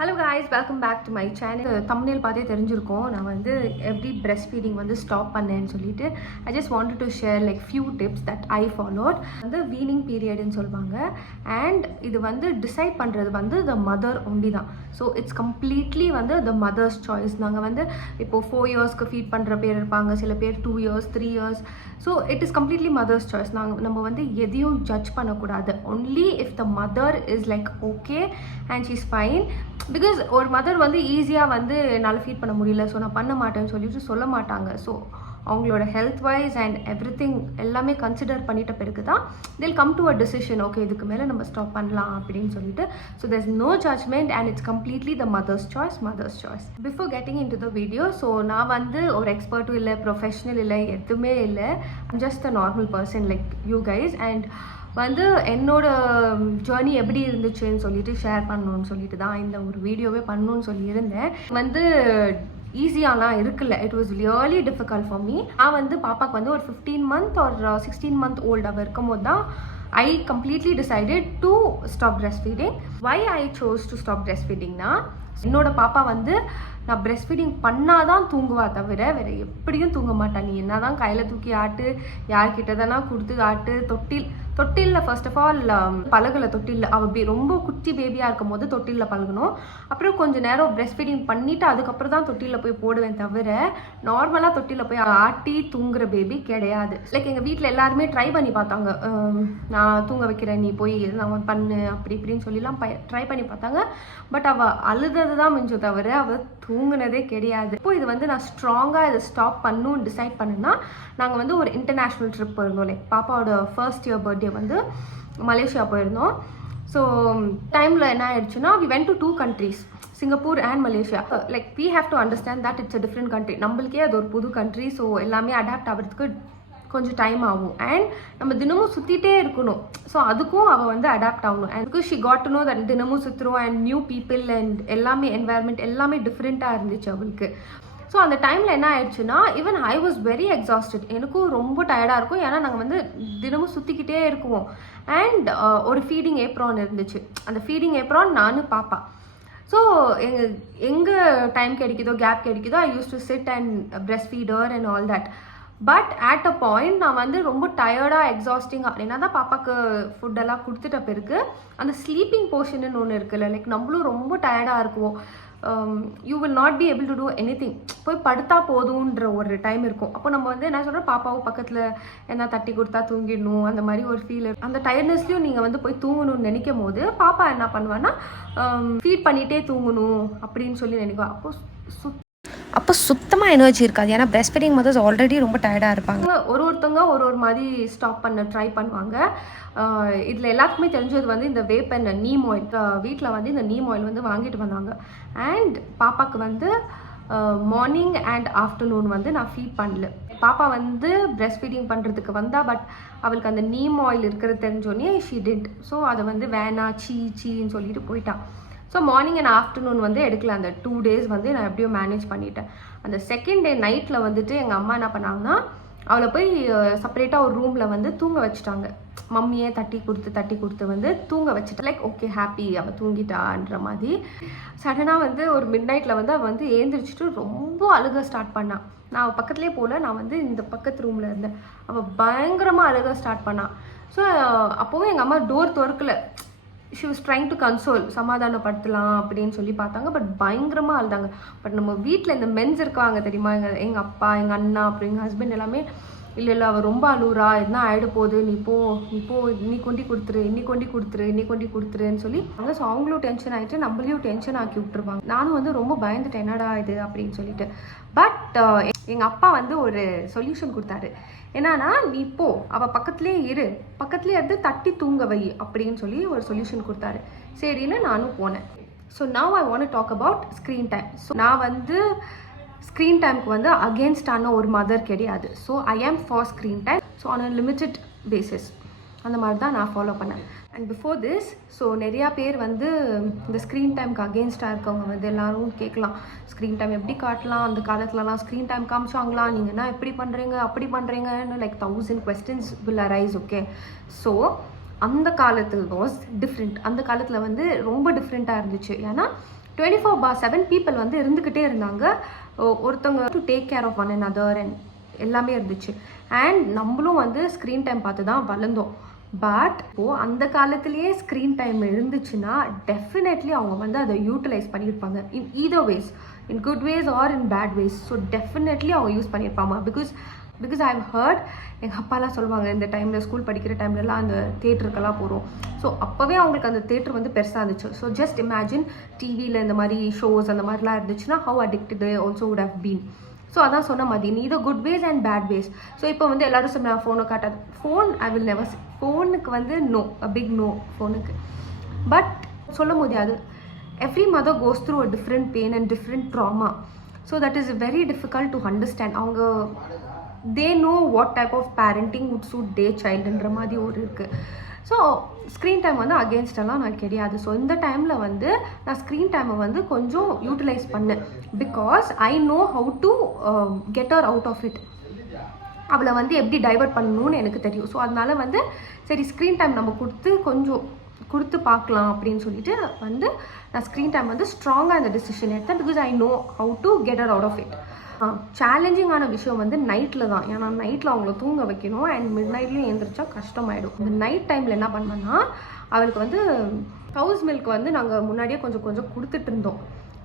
Hello guys, welcome back to my channel. Thumbnail பார்த்தே தெரிஞ்சிருக்கும் நான் வந்து எப்படி breast feeding வந்து ஸ்டாப் பண்ணேன்னு சொல்லிட்டு I just wanted to share like few tips that I followed. வந்து weaning period ன்னு சொல்வாங்க and இது வந்து டிசைட் பண்றது வந்து the mother only தான். So it's completely வந்து the mother's choice. நாங்க வந்து இப்போ 4 இயர்ஸ்க்கு ஃபீட் பண்ற பேர் இருப்பாங்க, சில பேர் 2 years 3 years. So it is completely mother's choice. நம்ம வந்து எதையும் ஜட்ஜ் பண்ணக்கூடாது. Only if the mother is like okay and she's fine. Because ஒரு மதர் வந்து ஈஸியாக வந்து என்னால் ஃபீட் பண்ண முடியல, ஸோ நான் பண்ண மாட்டேன்னு சொல்லிட்டு சொல்ல மாட்டாங்க. ஸோ அவங்களோட health wise and every thing எல்லாமே கன்சிடர் பண்ணிட்ட பிறகு தான் till come to a decision, okay இதுக்கு மேலே நம்ம ஸ்டாப் பண்ணலாம் அப்படின்னு சொல்லிட்டு. So there is no judgement and it's completely the mother's choice. Before getting in to the video, so நான் வந்து ஒரு எக்ஸ்பர்ட்டும் இல்லை, ப்ரொஃபஷனல் இல்லை, எதுவுமே இல்லை. Just a normal person like you guys. And வந்து என்னோட ஜேர்னி எப்படி இருந்துச்சுன்னு சொல்லிட்டு ஷேர் பண்ணணும்னு சொல்லிட்டு தான் இந்த ஒரு வீடியோவே பண்ணணும்னு சொல்லியிருந்தேன். வந்து ஈஸியாலாம் இருக்குல்ல, it was really difficult for me. நான் வந்து பாப்பாவுக்கு வந்து ஒரு 15 month or 16 month ஓல்டு அவள் இருக்கும் போது தான் I completely decided to stop breastfeeding. Why I chose to stop breastfeeding na, என்னோட பாப்பா வந்து நான் breast feeding பண்ணாதான் தூங்குவா தவிர வேற எப்படியும் தூங்க மாட்டா. நீ என்னதான் கையில தூக்கி ஆட்டு, யார்கிட்ட தானா கொடுத்து ஆட்டு, தொட்டிலில் ஃபர்ஸ்ட் ஆஃப் ஆல் பழகலை. தொட்டிலில் அவள் ரொம்ப குட்டி பேபியாக இருக்கும் போது தொட்டிலில் பழகணும். அப்புறம் கொஞ்சம் நேரம் breast feeding பண்ணிவிட்டு அதுக்கப்புறம் தான் தொட்டிலில் போய் போடுவேன் தவிர நார்மலாக தொட்டிலில் போய் ஆட்டி தூங்குற பேபி கிடையாது. லைக் எங்கள் வீட்டில் எல்லாருமே ட்ரை பண்ணி பார்த்தாங்க, நான் தூங்க வைக்கிறேன் நீ போய் நான் பண்ணு அப்படி இப்படின்னு சொல்லிலாம் ட்ரை பண்ணி பார்த்தாங்க. பட் அவள் அழுதது தான் மிஞ்சம் தவிர அவள் தூங்குனதே கிடையாது. இப்போ இது வந்து நான் ஸ்ட்ராங்காக இதை ஸ்டாப் பண்ணணும்னு டிசைட் பண்ணுன்னா, நாங்கள் வந்து ஒரு இன்டர்நேஷ்னல் ட்ரிப் போயிருந்தோம். லைக் பாப்பாவோட ஃபர்ஸ்ட் இயர் பர்த்டே வந்து மலேசியா போயிருந்தோம். ஸோ டைமில் என்ன ஆயிடுச்சுன்னா, we went to 2 countries, Singapore and Malaysia. Like we have to understand that it's a different country. நம்மளுக்கே அது ஒரு புது கண்ட்ரி. ஸோ எல்லாமே அடாப்ட் ஆகிறதுக்கு கொஞ்சம் டைம் ஆகும். அண்ட் நம்ம தினமும் சுற்றிட்டே இருக்கணும். ஸோ அதுக்கும் அவள் வந்து அடாப்ட் ஆகணும். And because she got to know that தினமும் சுற்றுறோம் அண்ட் நியூ பீப்புள் அண்ட் எல்லாமே என்வாயர்மெண்ட் எல்லாமே டிஃப்ரெண்ட்டாக இருந்துச்சு அவளுக்கு. ஸோ அந்த டைமில் என்ன ஆயிடுச்சுன்னா, even I was very exhausted. எனக்கும் ரொம்ப டயர்டாக இருக்கும். ஏன்னா நாங்கள் வந்து தினமும் சுற்றிக்கிட்டே இருக்குவோம். அண்ட் ஒரு ஃபீடிங் ஏப்ரான் இருந்துச்சு. அந்த ஃபீடிங் ஏப்ரான் நானும் பாப்பா. ஸோ எங்கே டைம் கிடைக்குதோ கேப் கிடைக்குதோ I use to sit and breast feeder and all that. But at a point நான் வந்து ரொம்ப டயர்டாக எக்ஸாஸ்டிங்காக என்ன தான் பாப்பாவுக்கு ஃபுட்டெல்லாம் கொடுத்துட்ட பிறகு அந்த ஸ்லீப்பிங் போர்ஷன்னு ஒன்று இருக்குல்ல, லைக் நம்மளும் ரொம்ப டயர்டாக இருக்குவோம். You will not be able to do anything. போய் படுத்தா போதுன்ற ஒரு டைம் இருக்கும். அப்போ நம்ம வந்து என்ன சொல்கிறோம், பாப்பாவும் பக்கத்தில் என்ன தட்டி கொடுத்தா தூங்கிடணும் அந்த மாதிரி ஒரு ஃபீல். அந்த டயர்ட்னஸ்லையும் நீங்கள் வந்து போய் தூங்கணும்னு நினைக்கும் போது பாப்பா என்ன பண்ணுவான்னா, ஃபீட் பண்ணிகிட்டே தூங்கணும் அப்படின்னு சொல்லி நினைக்குவா. அப்போ சுத்தமாக எனர்ஜி இருக்காது. ஏன்னா breast feeding மதர்ஸ் ஆல்ரெடி ரொம்ப டயர்டாக இருப்பாங்க. ஒருத்தவங்க ஒரு மாதிரி ஸ்டாப் பண்ண ட்ரை பண்ணுவாங்க. இதில் எல்லாத்துக்குமே தெரிஞ்சது வந்து இந்த வேப் அண்ட் நீம் ஆயில். வீட்டில் வந்து இந்த நீம் ஆயில் வந்து வாங்கிட்டு வந்தாங்க. அண்ட் பாப்பாவுக்கு வந்து மார்னிங் அண்ட் ஆஃப்டர்நூன் வந்து நான் ஃபீட் பண்ணல. பாப்பா வந்து breast feeding பண்ணுறதுக்கு வந்தா, பட் அவளுக்கு அந்த நீம் ஆயில் இருக்கிறது தெரிஞ்சோடனே ஷீ டிட். ஸோ அதை வந்து வேணா சீன்னு சொல்லிட்டு போயிட்டான். ஸோ மார்னிங் அண்ட் ஆஃப்டர்நூன் வந்து எடுக்கல. அந்த 2 days வந்து நான் எப்படியோ மேனேஜ் பண்ணிட்டேன். அந்த செகண்ட் டே நைட்டில் வந்துட்டு எங்கள் அம்மா என்ன பண்ணாங்கன்னா, அவளை போய் செப்பரேட்டாக ஒரு ரூமில் வந்து தூங்க வச்சுட்டாங்க. மம்மியே தட்டி கொடுத்து வந்து தூங்க வச்சுட்டு, லைக் ஓகே ஹாப்பி அவள் தூங்கிட்டான்ற மாதிரி. சடனாக வந்து ஒரு மிட் நைட்டில் வந்து அவள் வந்து ஏந்திரிச்சிட்டு ரொம்ப அழுக ஸ்டார்ட் பண்ணான். நான் அவள் பக்கத்துலேயே போகல, நான் வந்து இந்த பக்கத்து ரூமில் இருந்தேன். அவள் பயங்கரமாக அழுக ஸ்டார்ட் பண்ணான். ஸோ அப்போவும் எங்கள் அம்மா டோர் திறக்கல. She was trying to console, சமாதானப்படுத்தலாம் அப்படின்னு சொல்லி பார்த்தாங்க. பட் பயங்கரமாக அழுதாங்க. பட் நம்ம வீட்டில் இந்த மென்ஸ் இருக்காங்க தெரியுமா, எங்கள் அப்பா எங்கள் அண்ணா அப்புறம் எங்கள் ஹஸ்பண்ட் எல்லாமே, இல்லை அவள் ரொம்ப அழுகுறா, எதுனா ஆகிட போகுது, நீ போ இன்னி கொண்டி கொடுத்துருன்னு சொல்லி. ஸோ அவங்களும் டென்ஷன் ஆகிட்டு நம்மளையும் டென்ஷன் ஆக்கி விட்டுருவாங்க. நானும் வந்து ரொம்ப பயந்துட்டேன், என்னடா இது அப்படின்னு சொல்லிட்டு. பட் எங்கள் அப்பா வந்து ஒரு சொல்யூஷன் கொடுத்தாரு. என்னன்னா, நீ போ அவள் பக்கத்துலேயே இருந்து தட்டி தூங்க வை அப்படின்னு சொல்லி ஒரு சொல்யூஷன் கொடுத்தாரு. சரின்னு நானும் போனேன். So now I want to talk about screen time. So நான் வந்து ஸ்க்ரீன் டைமுக்கு வந்து அகேன்ஸ்டான ஒரு மதர் கிடையாது. ஸோ ஐ ஆம் for screen time. So on a limited basis அந்த மாதிரி தான் நான் ஃபாலோ பண்ணேன். அண்ட் பிஃபோர் திஸ், ஸோ நிறையா பேர் வந்து இந்த ஸ்க்ரீன் டைமுக்கு அகேன்ஸ்டாக இருக்கவங்க வந்து எல்லோரும் கேட்கலாம், ஸ்க்ரீன் டைம் எப்படி காட்டலாம், அந்த காலத்துலலாம் ஸ்க்ரீன் டைம் காமிச்சாங்களா, நீங்கள்னா எப்படி பண்ணுறீங்க அப்படி பண்ணுறீங்கன்னு like 1000 questions will arise. Okay, so அந்த காலத்தில் வாஸ் டிஃப்ரெண்ட். அந்த காலத்தில் வந்து ரொம்ப டிஃப்ரெண்ட்டாக இருந்துச்சு. ஏன்னா 24/7 பீப்புள் வந்து இருந்துக்கிட்டே இருந்தாங்க. ஒருத்தவங்க to take care of one another and எல்லாமே இருந்துச்சு. அண்ட் நம்மளும் வந்து ஸ்க்ரீன் டைம் பார்த்து தான் வளர்ந்தோம். பட் அந்த காலத்துலேயே ஸ்க்ரீன் டைம் இருந்துச்சுன்னா டெஃபினெட்லி அவங்க வந்து அதை யூட்டிலைஸ் பண்ணியிருப்பாங்க in either ways, in good ways or in bad ways. So definitely அவங்க யூஸ் பண்ணியிருப்பாங்க. பிகாஸ் ஐ ஹவ் ஹர்ட், எங்கள் அப்பாலாம் சொல்லுவாங்க இந்த டைமில் ஸ்கூல் படிக்கிற டைம்லலாம் அந்த தேட்டருக்கெல்லாம் போகிறோம். ஸோ அப்போவே அவங்களுக்கு அந்த தேட்டர் வந்து பெருசாக இருந்துச்சு. ஸோ ஜஸ்ட் இமேஜின் டிவியில் இந்த மாதிரி ஷோஸ் அந்த மாதிரிலாம் இருந்துச்சுன்னா how addicted they also would have been. So அதான் சொன்ன மாதிரி நீ இதோ good ways and bad ways. So இப்போ வந்து எல்லாரும் சொன்னால் ஃபோனை காட்டாது. ஃபோன் ஐ வில் நெவர், ஃபோனுக்கு வந்து நோ, அ பிக் நோ ஃபோனுக்கு. பட் சொல்ல முடியாது. Every mother goes through a different pain and different trauma. So that is very difficult to understand. அவங்க they know what type of parenting would suit the சைல்டுன்ற மாதிரி ஒரு இருக்குது. So screen time வந்து அகேன்ஸ்டெல்லாம் நான் கிடையாது. ஸோ இந்த டைமில் வந்து நான் ஸ்க்ரீன் டைமை வந்து கொஞ்சம் யூட்டிலைஸ் பண்ணேன். Because I know how to get her out of it. அவளை வந்து எப்படி டைவர்ட் பண்ணணும்னு எனக்கு தெரியும். ஸோ அதனால வந்து சரி ஸ்க்ரீன் டைம் நம்ம கொடுத்து பார்க்கலாம் அப்படின்னு சொல்லிட்டு வந்து நான் ஸ்க்ரீன் டைம் வந்து ஸ்ட்ராங்காக அந்த டிசிஷன் எடுத்தேன். Because I know how to get her out of it. சேலஞ்சிங்கான விஷயம் வந்து நைட்டில் தான். ஏன்னா நைட்டில் அவங்கள தூங்க வைக்கணும் அண்ட் மிட் நைட்லேயும் எழுந்திரிச்சா கஷ்டமாயிடும். இந்த நைட் டைமில் என்ன பண்ணோன்னா அவளுக்கு வந்து கவுஸ் மில்க் வந்து நாங்கள் முன்னாடியே கொஞ்சம்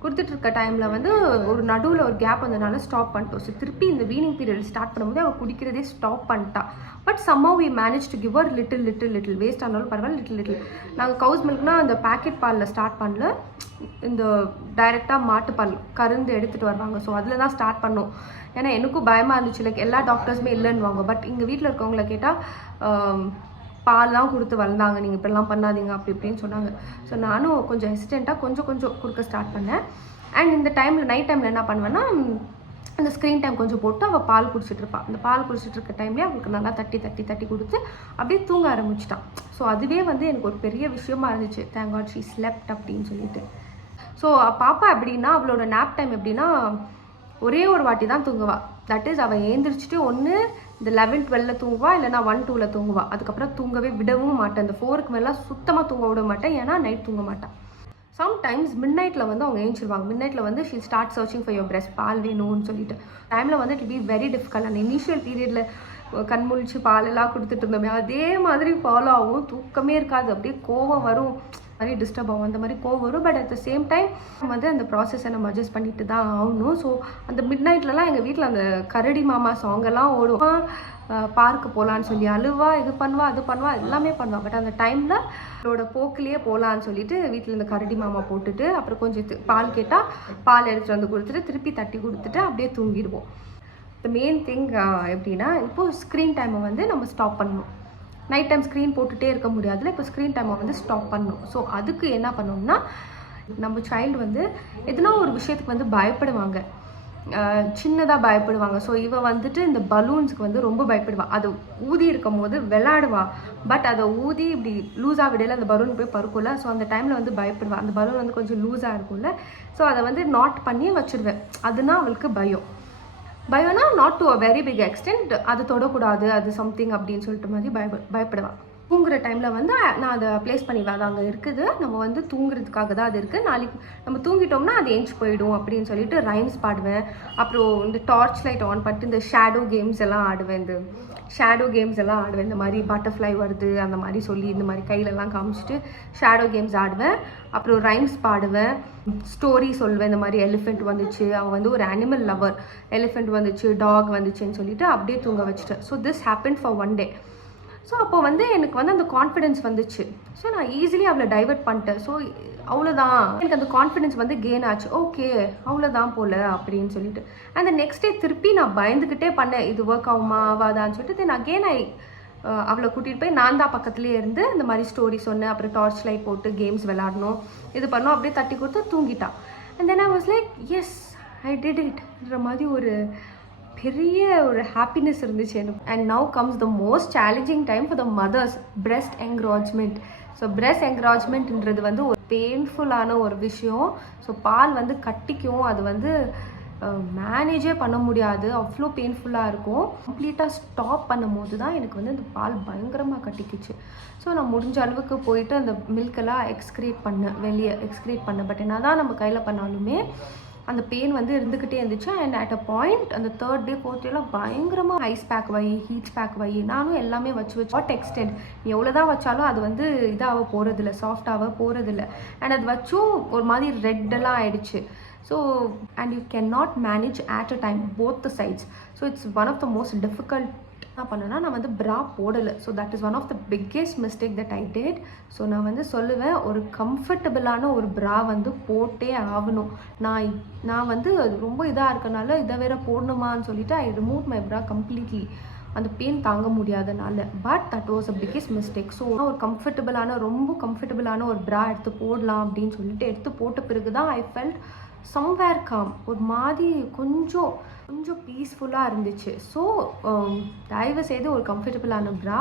கொடுத்துட்டு இருக்க டைமில் வந்து ஒரு நடுவில் ஒரு கேப் வந்ததுனால ஸ்டாப் பண்ணிட்டோம். ஸோ திருப்பி இந்த வீனிங் பீரியட் ஸ்டார்ட் பண்ணும்போது அவள் குடிக்கிறதே ஸ்டாப் பண்ணிட்டா. But somehow we managed to give her little waste ஆனாலும் பரவாயில்ல லிட்டில். நாங்கள் கவுஸ் மில்க்னால் அந்த பேக்கெட் பாலில் ஸ்டார்ட் பண்ணல, இந்த டைரெக்டாக மாட்டுப்பால் கருந்து எடுத்துகிட்டு வருவாங்க. ஸோ அதில் தான் ஸ்டார்ட் பண்ணோம். ஏன்னா எனக்கும் பயமாக இருந்துச்சு, லைக் எல்லா டாக்டர்ஸுமே இல்லைன்னுவாங்க. பட் எங்கள் வீட்டில் இருக்கவங்கள கேட்டால் பால் தான் கொடுத்து வளர்ந்தாங்க, நீங்கள் இப்படிலாம் பண்ணாதீங்க அப்படி இப்படின்னு சொன்னாங்க. ஸோ நானும் கொஞ்சம் ஹெசிடெண்ட்டாக கொஞ்சம் கொடுக்க ஸ்டார்ட் பண்ணேன். அண்ட் இந்த டைமில் நைட் டைமில் என்ன பண்ணுவேன்னா அந்த ஸ்க்ரீன் டைம் கொஞ்சம் போட்டு அவள் பால் குடிச்சிட்டு இருப்பாள். அந்த பால் குடிச்சிட்டு இருக்க டைம்லேயே அவளுக்கு நல்லா தட்டி கொடுத்து அப்படியே தூங்க ஆரம்பிச்சிட்டான். ஸோ அதுவே வந்து எனக்கு ஒரு பெரிய விஷயமா இருந்துச்சு. தேங்க் காட் ஷீ ஸ்லெப்ட் அப்படின்னு சொல்லிட்டு. ஸோ பாப்பா எப்படின்னா அவளோட நேப் டைம் எப்படின்னா ஒரே ஒரு வாட்டி தான் தூங்குவா. தட் இஸ் அவள் ஏந்திரிச்சிட்டு ஒன்று இந்த 11-12 தூங்குவா, இல்லைனா 1-2 தூங்குவா. அதுக்கப்புறம் தூங்கவே விடவும் மாட்டேன். இந்த 4க்கு மேலே சுத்தமாக தூங்க விட மாட்டேன். ஏன்னா நைட் தூங்க மாட்டான். சம்டைம்ஸ் மிட் நைட்டில் வந்து அவங்க ஏஞ்சிருவாங்க. மிட் நைட்டில் வந்து she start searching for your breast, பால் வேணும்னு சொல்லிட்டு. டைமில் வந்து இட் பி வெரி டிஃபிகல்ட். அந்த இனிஷியல் பீரியடில் கண்முழிச்சு பாலெல்லாம் கொடுத்துட்டு இருந்தோமே அதே மாதிரி ஃபாலோ ஆகும். தூக்கமே இருக்காது, அப்படியே கோவம் வரும், மாதிரி டிஸ்டர்ப் ஆகும், அந்த மாதிரி கோவம் வரும். But at the same time வந்து அந்த ப்ராசஸை நம்ம அட்ஜஸ்ட் பண்ணிட்டு தான் ஆகணும். ஸோ அந்த மிட் நைட்லலாம் எங்கள் வீட்டில் அந்த கரடி மாமா சாங்கெல்லாம் ஓடுவான், பார்க்கு போகலான்னு சொல்லி அழுவா, இது பண்ணுவா அது பண்ணுவா எல்லாமே பண்ணுவாள். பட் அந்த டைமில் அவளோட போக்கிலேயே போகலான்னு சொல்லிட்டு வீட்டில் இந்த கரடி மாமா போட்டுட்டு அப்புறம் கொஞ்சம் பால் கேட்டால் பால் எடுத்துகிட்டு வந்து கொடுத்துட்டு திருப்பி தட்டி கொடுத்துட்டு அப்படியே தூங்கிடுவோம். த மெயின் திங் எப்படின்னா இப்போது ஸ்க்ரீன் டைமை வந்து நம்ம ஸ்டாப் பண்ணணும். நைட் டைம் ஸ்க்ரீன் போட்டுகிட்டே இருக்க முடியாதுல, இப்போ ஸ்க்ரீன் டைமை வந்து ஸ்டாப் பண்ணணும். ஸோ அதுக்கு என்ன பண்ணோம்னா நம்ம சைல்டு வந்து எதுனா ஒரு விஷயத்துக்கு வந்து பயப்படுவாங்க, சின்னதாக பயப்படுவாங்க. ஸோ இவ வந்துட்டு இந்த பலூன்ஸுக்கு வந்து ரொம்ப பயப்படுவா. அது ஊதி இருக்கும் போது விளாடுவா, பட் அதை ஊதி இப்படி லூஸாக விடையில அந்த பலூன் போய் பருக்கும்ல. ஸோ அந்த டைமில் வந்து பயப்படுவா. அந்த பலூன் வந்து கொஞ்சம் லூஸாக இருக்கும்ல, ஸோ அதை வந்து நாட் பண்ணி வச்சுருவேன். அதுனா அவளுக்கு பயம்னா not to a very big extent, அது தொடக்கூடாது அது சம்திங் அப்படின்னு சொல்லிட்டு மாதிரி பயப்படுவாள். தூங்குற டைமில் வந்து நான் அதை ப்ளேஸ் பண்ணிடுவேன். அது அங்கே இருக்குது, நம்ம வந்து தூங்குறதுக்காக தான் அது இருக்குது. நாளைக்கு நம்ம தூங்கிட்டோம்னா அது ஏஞ்சி போயிடும் அப்படின்னு சொல்லிட்டு ரைம்ஸ் பாடுவேன். அப்புறம் இந்த டார்ச் லைட் ஆன் பண்ணிட்டு இந்த ஷேடோ கேம்ஸ் எல்லாம் ஆடுவேன். இந்த மாதிரி பட்டர்ஃப்ளை வருது அந்த மாதிரி சொல்லி இந்த மாதிரி கையிலலாம் காமிச்சிட்டு ஷேடோ கேம்ஸ் ஆடுவேன். அப்புறம் ரைம்ஸ் பாடுவேன், ஸ்டோரி சொல்வேன். இந்த மாதிரி எலிஃபெண்ட் வந்துச்சு, அவள் வந்து ஒரு அனிமல் லவர், எலிஃபெண்ட் வந்துச்சு, டாக் வந்துச்சுன்னு சொல்லிட்டு அப்படியே தூங்க வச்சுட்டேன். So this happen for 1 day. So அப்போ வந்து எனக்கு வந்து அந்த கான்ஃபிடென்ஸ் வந்துச்சு. ஸோ நான் ஈஸிலி அவளை டைவர்ட் பண்ணிட்டேன். ஸோ அவ்வளோதான், எனக்கு அந்த கான்ஃபிடென்ஸ் வந்து கெயின் ஆச்சு. ஓகே அவ்வளோதான் போல் அப்படின்னு சொல்லிட்டு அந்த நெக்ஸ்ட் டே திருப்பி நான் பயந்துக்கிட்டே பண்ணேன், இது ஒர்க் ஆகுமா ஆகாதான்னு சொல்லிட்டு. தென் அகெயின் அவளை கூட்டிகிட்டு போய் நான் தான் பக்கத்துலேயே இருந்து இந்த மாதிரி ஸ்டோரி சொன்னேன். அப்புறம் டார்ச் லைட் போட்டு கேம்ஸ் விளாடணும், இது பண்ணோம், அப்படியே தட்டி கொடுத்து தூங்கிட்டா. And then I was like yes I did இட்ன்ற மாதிரி ஒரு பெரிய ஒரு ஹாப்பினஸ் இருந்துச்சு எனக்கு. And now comes the most challenging time for the mothers, breast engorgement. So breast என்க்ராஜ்மெண்ட்ன்றது வந்து ஒரு பெயின்ஃபுல்லான ஒரு விஷயம். ஸோ பால் வந்து கட்டிக்கும், அது வந்து மேனேஜே பண்ண முடியாது, அவ்வளோ பெயின்ஃபுல்லாக இருக்கும். கம்ப்ளீட்டாக ஸ்டாப் பண்ணும் போது தான் எனக்கு வந்து அந்த பால் பயங்கரமாக கட்டிக்கிச்சு. ஸோ நான் முடிஞ்ச அளவுக்கு போயிட்டு அந்த மில்கெல்லாம் வெளியே எக்ஸ்க்ரீட் பண்ணேன். பட் என்ன தான் நம்ம கையில் பண்ணாலுமே அந்த பெயின் வந்து இருந்துக்கிட்டே இருந்துச்சு. அண்ட் அட் அ பாயிண்ட் அந்த 3rd day 4th dayலாம் பயங்கரமாக ஐஸ் பேக் வை, ஹீட் பேக் வை, நானும் எல்லாமே வச்சு வாட் எக்ஸ்டென்ட் நீ எவ்வளோ தான் வச்சாலும் அது வந்து இதாக போகிறதில்ல, சாஃப்டாக போகிறதில்ல. அண்ட் அது வச்சும் ஒரு மாதிரி ரெட்டெல்லாம் ஆயிடுச்சு. So and you can not manage at a time both the sides. So it's one of the most difficult. என்ன பண்ணேன்னா நான் வந்து ப்ரா போடலை. So that is one of the biggest mistake that I did. So நான் வந்து சொல்லுவேன், ஒரு கம்ஃபர்டபுளான ஒரு ப்ரா வந்து போட்டே ஆகணும். நான் வந்து அது ரொம்ப இதாக இருக்கனால இதை வேற போடணுமான்னு சொல்லிட்டு ஐ ரிமூவ் மை ப்ரா கம்ப்ளீட்லி, அந்த பெயின் தாங்க முடியாதனால. But that was a biggest mistake. So ஒரு ரொம்ப கம்ஃபர்டபுளான ஒரு ப்ரா எடுத்து போடலாம் அப்படின்னு சொல்லிட்டு எடுத்து போட்ட பிறகு தான் ஐ ஃபெல்ட் சம்வேர் காம், ஒரு மாதிரி கொஞ்சம் பீஸ்ஃபுல்லாக இருந்துச்சு. ஸோ தயவு செய்து ஒரு கம்ஃபர்டபுளான ப்ரா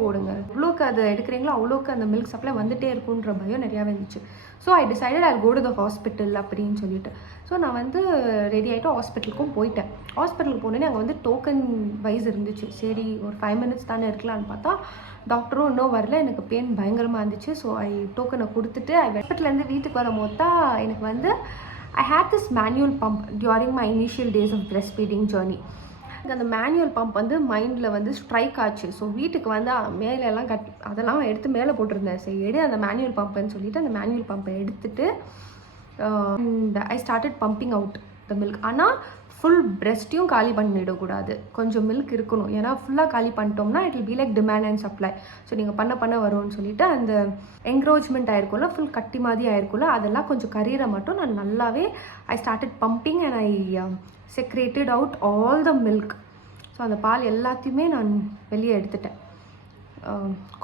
போடுங்க. எவ்வளோக்கு அதை எடுக்கிறீங்களோ அவ்வளோக்கு அந்த மில்க் சப்ளை வந்துகிட்டே இருக்குன்ற பயம் நிறையாவே இருந்துச்சு. So I decided I go to the hospital அப்படின்னு சொல்லிட்டு. ஸோ நான் வந்து ரெடி ஆகிட்டு ஹாஸ்பிட்டலுக்கும் போயிட்டேன். ஹாஸ்பிட்டலுக்கு போனேன்னே அங்கே வந்து டோக்கன் வைஸ் இருந்துச்சு. சரி ஒரு 5 minutes தானே இருக்கலான்னு பார்த்தா டாக்டரும் இன்னும் வரல. எனக்கு பெயின் பயங்கரமாக இருந்துச்சு. ஸோ ஐ டோக்கனை கொடுத்துட்டு ஹாஸ்பிட்டல்லேருந்து வீட்டுக்கு வரும்போது தான் எனக்கு வந்து I had this manual pump during my initial days of breastfeeding journey. அந்த மேனுவல் பம்ப் வந்து மைண்டில் வந்து ஸ்ட்ரைக் ஆச்சு. ஸோ வீட்டுக்கு வந்து மேலெல்லாம் அதெல்லாம் எடுத்து மேலே போட்டிருந்தேன். சரி அந்த மேனுவல் பம்புன்னு சொல்லிட்டு அந்த மேனுவல் பம்பை எடுத்துட்டு I started pumping out the milk. ஆனால் ஃபுல் பிரெஸ்ட்டையும் காலி பண்ணிடக்கூடாது, கொஞ்சம் மில்க் இருக்கணும். ஏன்னா ஃபுல்லாக காலி பண்ணிட்டோம்னா it will be like demand and supply. So நீங்கள் பண்ண வரும்னு சொல்லிட்டு அந்த என்க்ரோச்மெண்ட் ஆயிருக்கும்ல, ஃபுல் கட்டி மாதிரி ஆயிருக்கும்ல, அதெல்லாம் கொஞ்சம் கரீரை மட்டும் நான் நல்லாவே I started pumping and I secreted out all the milk. So அந்த பால் எல்லாத்தையுமே நான் வெளியே எடுத்துட்டேன்,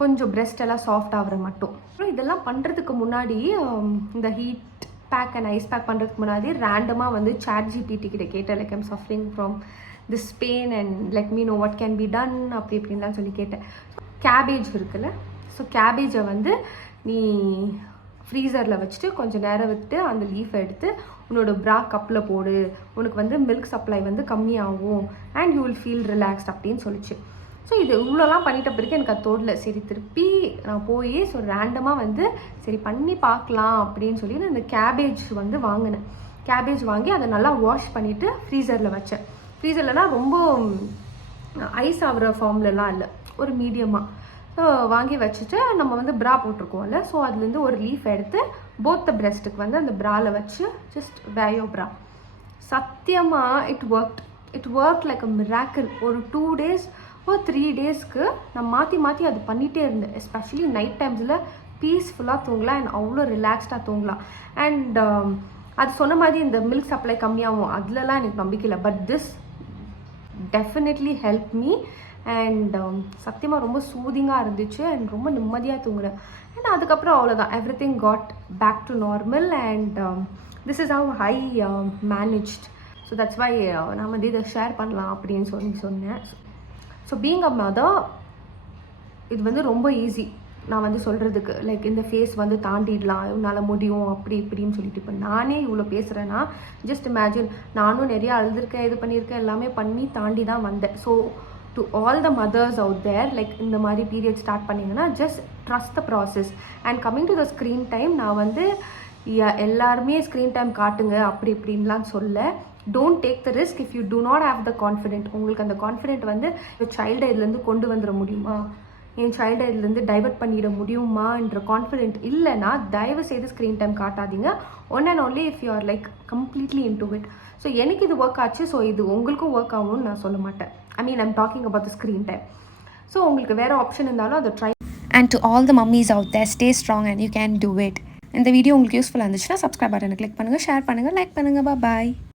கொஞ்சம் பிரெஸ்ட் எல்லாம் சாஃப்ட் ஆகிற மட்டும். அப்புறம் இதெல்லாம் பண்ணுறதுக்கு முன்னாடி இந்த heat pack and ice pack பண்ணுறதுக்கு முன்னாடி ரேண்டமாக வந்து ChatGPT கிட்ட கேட்டேன், like I'm suffering from this pain and let me know what can be done அப்படி இப்படின்லாம் சொல்லி கேட்டேன். கேபேஜ் இருக்குல்ல, ஸோ கேபேஜை வந்து நீ ஃப்ரீசரில் வச்சுட்டு கொஞ்சம் நேரம் விட்டு அந்த லீஃபை எடுத்து உன்னோட ப்ரா கப்பில் போடு, உனக்கு வந்து மில்க் சப்ளை வந்து கம்மியாகும் and you will feel relaxed அப்படின்னு சொல்லிச்சு. ஸோ இது இவ்வளோலாம் பண்ணிட்ட பிறகு எனக்கு அது தோடல. சரி திருப்பி நான் போய் ஸோ ரேண்டமாக வந்து சரி பண்ணி பார்க்கலாம் அப்படின்னு சொல்லி நான் இந்த கேபேஜ் வந்து வாங்கினேன். கேபேஜ் வாங்கி அதை நல்லா வாஷ் பண்ணிவிட்டு ஃப்ரீசரில் வச்சேன். ஃப்ரீசர்லனா ரொம்ப ஐஸ் ஆகிற ஃபார்ம்லலாம் இல்லை, ஒரு மீடியமாக. ஸோ வாங்கி வச்சுட்டு நம்ம வந்து ப்ரா போட்டிருக்கோம்ல, ஸோ அதுலேருந்து ஒரு லீஃப் எடுத்து போத் த பிரெஸ்ட்டுக்கு வந்து அந்த ப்ராவில் வச்சு ஜஸ்ட் வேயோ ப்ரா. சத்தியமாக it work like a miracle. ஒரு 2 days ஒரு 3 daysக்கு நான் மாற்றி அது பண்ணிகிட்டே இருந்தேன். எஸ்பெஷலி நைட் டைம்ஸில் பீஸ்ஃபுல்லாக தூங்கலாம் அண்ட் அவ்வளோ ரிலாக்ஸ்டாக தூங்கலாம். அண்ட் அது சொன்ன மாதிரி இந்த மில்க் சப்ளை கம்மியாகும் அதுலலாம் எனக்கு நம்பிக்கை இல்லை. But this definitely help me and சத்தியமாக ரொம்ப சூதிங்காக இருந்துச்சு அண்ட் ரொம்ப நிம்மதியாக தூங்குறேன். அண்ட் அதுக்கப்புறம் அவ்வளோதான், every thing got back to normal and this is how I managed. So that's why நான் வந்து இதை ஷேர் பண்ணலாம் அப்படின்னு சொன்னேன். ஸோ பீயிங் அ மதர் இது வந்து ரொம்ப ஈஸி நான் வந்து சொல்கிறதுக்கு, லைக் இந்த ஃபேஸ் வந்து தாண்டிடலாம், இவனால் முடியும் அப்படி இப்படின்னு சொல்லிட்டு. இப்போ நானே இவ்வளோ பேசுகிறேன்னா ஜஸ்ட் இமேஜின், நானும் நிறையா அழுதுருக்கேன், இது பண்ணியிருக்கேன், எல்லாமே பண்ணி தாண்டி தான் வந்தேன். So to all the mothers out there, like இந்த மாதிரி பீரியட் ஸ்டார்ட் பண்ணிங்கன்னா just trust the process. And coming to the screen time, நான் வந்து எல்லாருமே ஸ்க்ரீன் டைம் காட்டுங்க அப்படி இப்படின்லாம் சொல்ல. Don't take the risk if you do not have the confident. உங்களுக்கு அந்த கான்ஃபிடென்ட் வந்து சைல்டு இதுலேருந்து கொண்டு வந்துட முடியுமா, என் சைல்டு இதுலேருந்து டைவர்ட் பண்ணிட முடியுமான்ற கான்ஃபிடென்ட் இல்லைன்னா தயவு செய்து ஸ்க்ரீன் டைம் காட்டாதீங்க. One and only if you are like completely into it. So எனக்கு இது ஒர்க் ஆச்சு, ஸோ இது உங்களுக்கும் ஒர்க் ஆகும்னு நான் சொல்ல மாட்டேன். I mean I'm talking about the screen time. So உங்களுக்கு வேறு ஆப்ஷன் இருந்தாலும் அதை try. And to all the mummies out there, stay strong and you can do it. இந்த வீடியோ உங்களுக்கு யூஸ்ஃபுல்லாக இருந்துச்சுன்னா சப்ஸ்கிரைப் பட்டனை கிளிக் பண்ணுங்கள், ஷேர் பண்ணுங்கள், லைக் பண்ணுங்கள். பாய்.